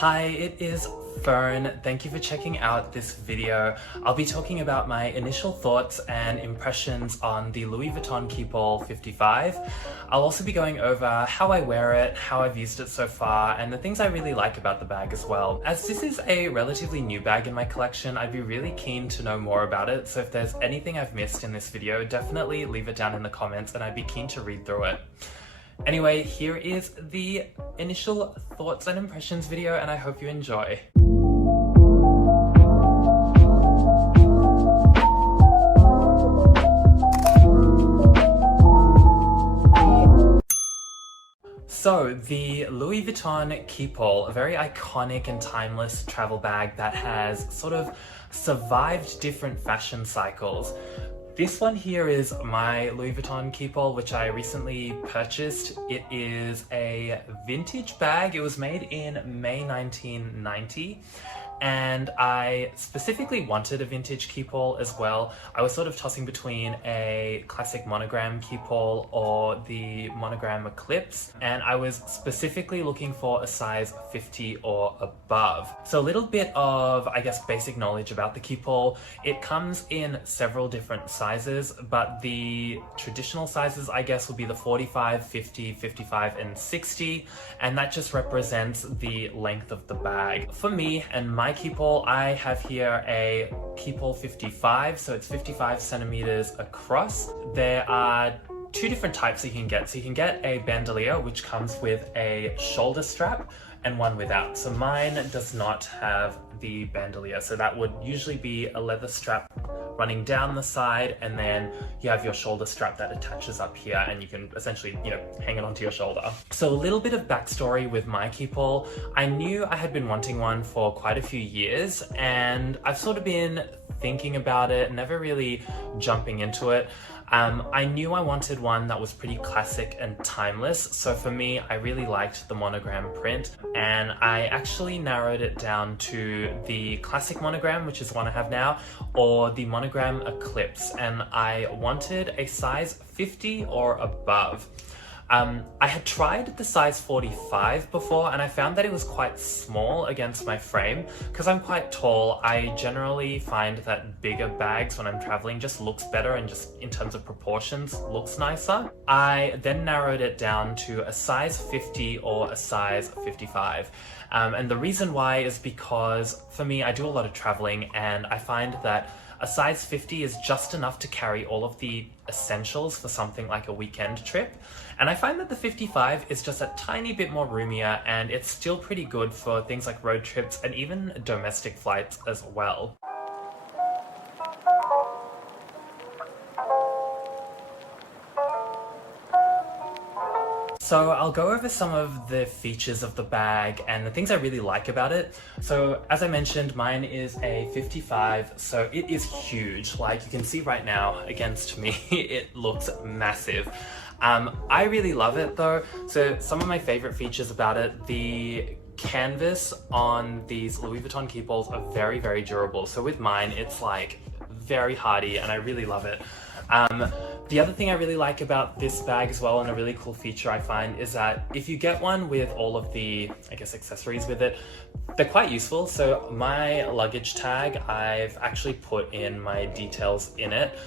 Hi, it is Fern. Thank you for checking out this video. I'll be talking about my initial thoughts and impressions on the Louis Vuitton Keepall 55. I'll also be going over how I wear it, how I've used it so far, and the things I really like about the bag as well. As this is a relatively new bag in my collection, I'd be really keen to know more about it, so if there's anything I've missed in this video, definitely leave it down in the comments and I'd be keen to read through it. Anyway, here is the initial thoughts and impressions video, and I hope you enjoy. So, the Louis Vuitton Keepall, a very iconic and timeless travel bag that has sort of survived different fashion cycles. This one here is my Louis Vuitton Keepall, which I recently purchased. It is a vintage bag. It was made in May 1990. And I specifically wanted a vintage Keepall as well. I was sort of tossing between a classic monogram Keepall or the monogram Eclipse, and I was specifically looking for a size 50 or above. So a little bit of, I guess, basic knowledge about the Keepall. It comes in several different sizes, but the traditional sizes, I guess, would be the 45, 50, 55, and 60, and that just represents the length of the bag. For me and my Keepall, I have here a Keepall 55, so it's 55 centimeters across. There are two different types you can get. So you can get a bandolier, which comes with a shoulder strap, and one without. So mine does not have the bandolier, so that would usually be a leather strap running down the side, and then you have your shoulder strap that attaches up here, and you can essentially, hang it onto your shoulder. So a little bit of backstory with my Keepall. I knew I had been wanting one for quite a few years, and I've sort of been thinking about it, never really jumping into it. I knew I wanted one that was pretty classic and timeless, so for me, I really liked the monogram print, and I actually narrowed it down to the classic monogram, which is the one I have now, or the monogram Eclipse, and I wanted a size 50 or above. I had tried the size 45 before, and I found that it was quite small against my frame. Because I'm quite tall, I generally find that bigger bags when I'm traveling just looks better, and just in terms of proportions looks nicer. I then narrowed it down to a size 50 or a size 55. And the reason why is because for me, I do a lot of traveling, and I find that a size 50 is just enough to carry all of the essentials for something like a weekend trip. And I find that the 55 is just a tiny bit more roomier, and it's still pretty good for things like road trips and even domestic flights as well. So I'll go over some of the features of the bag and the things I really like about it. So as I mentioned, mine is a 55, so it is huge. Like you can see right now against me, it looks massive. I really love it though. So some of my favorite features about it, the canvas on these Louis Vuitton Keepalls are very, very durable. So with mine, it's like very hardy, and I really love it. The other thing I really like about this bag as well, and a really cool feature I find, is that if you get one with all of the, I guess, accessories with it, they're quite useful. So my luggage tag, I've actually put in my details in it.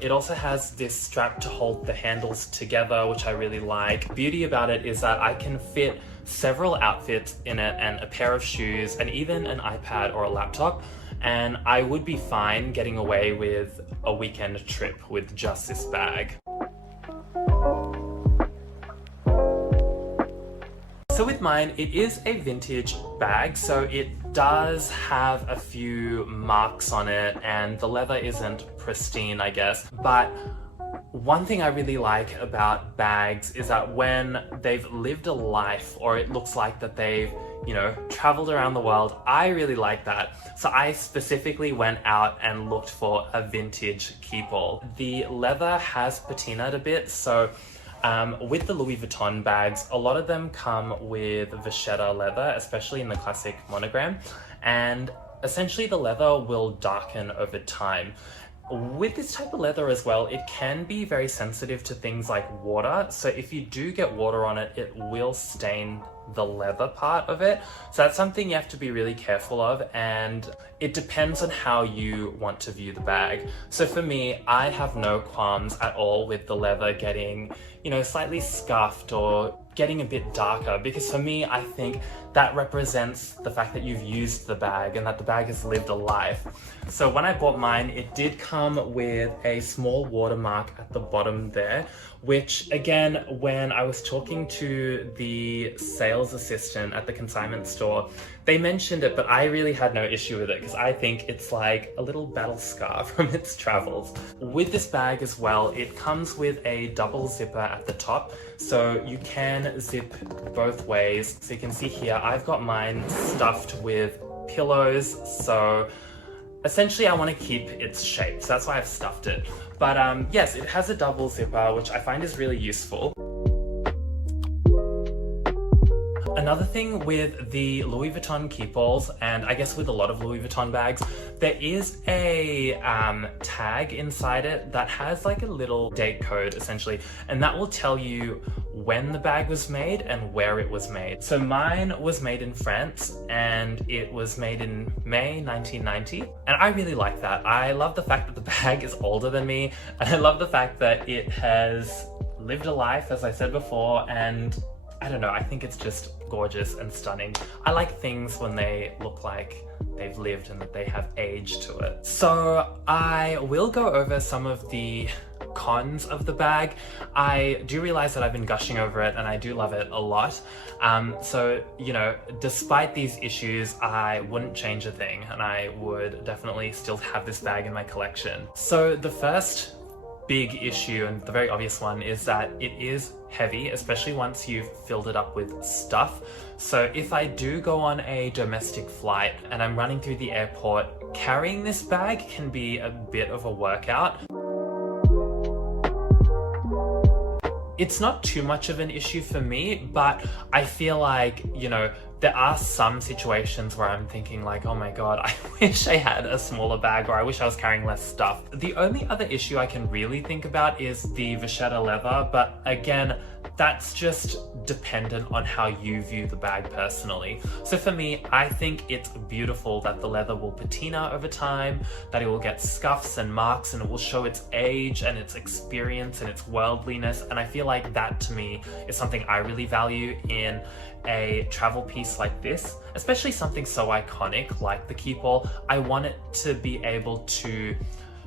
It also has this strap to hold the handles together, which I really like. The beauty about it is that I can fit several outfits in it, and a pair of shoes, and even an iPad or a laptop, and I would be fine getting away with a weekend trip with just this bag. So with mine, it is a vintage bag, so it does have a few marks on it, and the leather isn't pristine, I guess. But one thing I really like about bags is that when they've lived a life, or it looks like that they've, traveled around the world, I really like that. So I specifically went out and looked for a vintage Keepall. The leather has patinaed a bit, so with the Louis Vuitton bags, a lot of them come with vachetta leather, especially in the classic monogram, and essentially the leather will darken over time. With this type of leather as well, it can be very sensitive to things like water. So if you do get water on it, it will stain the leather part of it. So that's something you have to be really careful of, and it depends on how you want to view the bag. So for me, I have no qualms at all with the leather getting, you know, slightly scuffed or getting a bit darker, because for me, I think that represents the fact that you've used the bag and that the bag has lived a life. So when I bought mine, it did come with a small watermark at the bottom there, which again, when I was talking to the sales assistant at the consignment store, they mentioned it, but I really had no issue with it because I think it's like a little battle scar from its travels. With this bag as well, it comes with a double zipper at the top, so you can zip both ways. So you can see here, I've got mine stuffed with pillows, so essentially I want to keep its shape, so that's why I've stuffed it. But yes, it has a double zipper, which I find is really useful. Another thing with the Louis Vuitton Keepalls, and I guess with a lot of Louis Vuitton bags, there is a tag inside it that has like a little date code essentially, and that will tell you when the bag was made and where it was made. So mine was made in France and it was made in May 1990, and I really like that. I love the fact that the bag is older than me, and I love the fact that it has lived a life, as I said before, and I don't know, I think it's just gorgeous and stunning. I like things when they look like they've lived and that they have age to it. So I will go over some of the cons of the bag. I do realize that I've been gushing over it and I do love it a lot. So, you know, despite these issues, I wouldn't change a thing and I would definitely still have this bag in my collection. So the first big issue, and the very obvious one, is that it is heavy, especially once you've filled it up with stuff. So if I do go on a domestic flight and I'm running through the airport, carrying this bag can be a bit of a workout. It's not too much of an issue for me, but I feel like, you know, there are some situations where I'm thinking like, oh my god, I wish I had a smaller bag, or I wish I was carrying less stuff. The only other issue I can really think about is the vachetta leather, but again, that's just dependent on how you view the bag personally. So for me, I think it's beautiful that the leather will patina over time, that it will get scuffs and marks, and it will show its age and its experience and its worldliness, and I feel like that to me is something I really value in a travel piece like this, especially something so iconic like the Keepall. I want it to be able to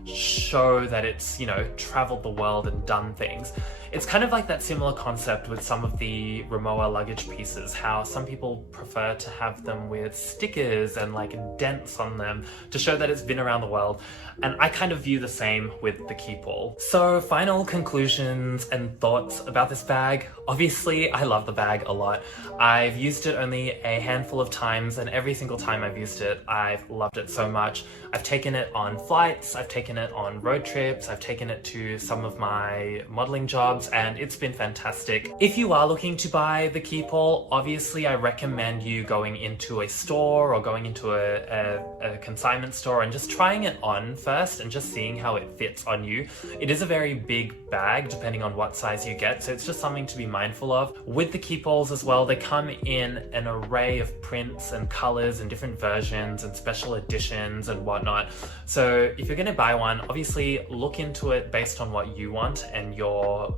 show that it's, you know, traveled the world and done things. It's kind of like that similar concept with some of the Rimowa luggage pieces, how some people prefer to have them with stickers and like dents on them to show that it's been around the world. And I kind of view the same with the Keepall. So final conclusions and thoughts about this bag. Obviously, I love the bag a lot. I've used it only a handful of times, and every single time I've used it, I've loved it so much. I've taken it on flights, I've taken it on road trips, I've taken it to some of my modeling jobs, and it's been fantastic. If you are looking to buy the Keepall, obviously I recommend you going into a store or going into a consignment store and just trying it on first and just seeing how it fits on you. It is a very big bag depending on what size you get, so it's just something to be mindful of. With the Keepalls as well, they come in an array of prints and colors and different versions and special editions and whatnot. So if you're going to buy one, obviously look into it based on what you want and your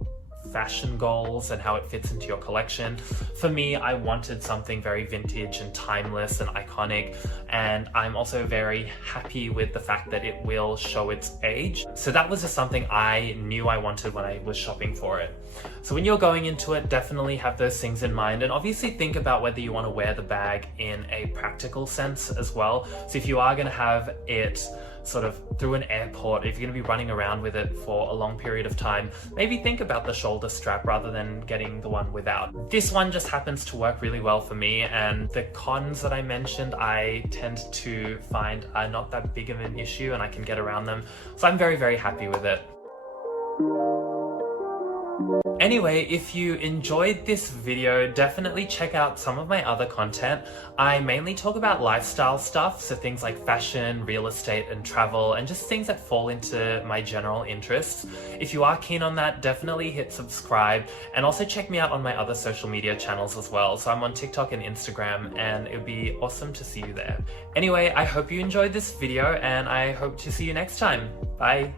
fashion goals and how it fits into your collection. For me, I wanted something very vintage and timeless and iconic, and I'm also very happy with the fact that it will show its age. So that was just something I knew I wanted when I was shopping for it. So when you're going into it, definitely have those things in mind, and obviously think about whether you want to wear the bag in a practical sense as well. So if you are going to have it sort of through an airport, if you're going to be running around with it for a long period of time, maybe think about the shoulder strap rather than getting the one without. This one just happens to work really well for me, and the cons that I mentioned I tend to find are not that big of an issue and I can get around them. So I'm very, very happy with it. Anyway, if you enjoyed this video, definitely check out some of my other content. I mainly talk about lifestyle stuff, so things like fashion, real estate, and travel, and just things that fall into my general interests. If you are keen on that, definitely hit subscribe, and also check me out on my other social media channels as well. So I'm on TikTok and Instagram, and it would be awesome to see you there. Anyway, I hope you enjoyed this video, and I hope to see you next time. Bye!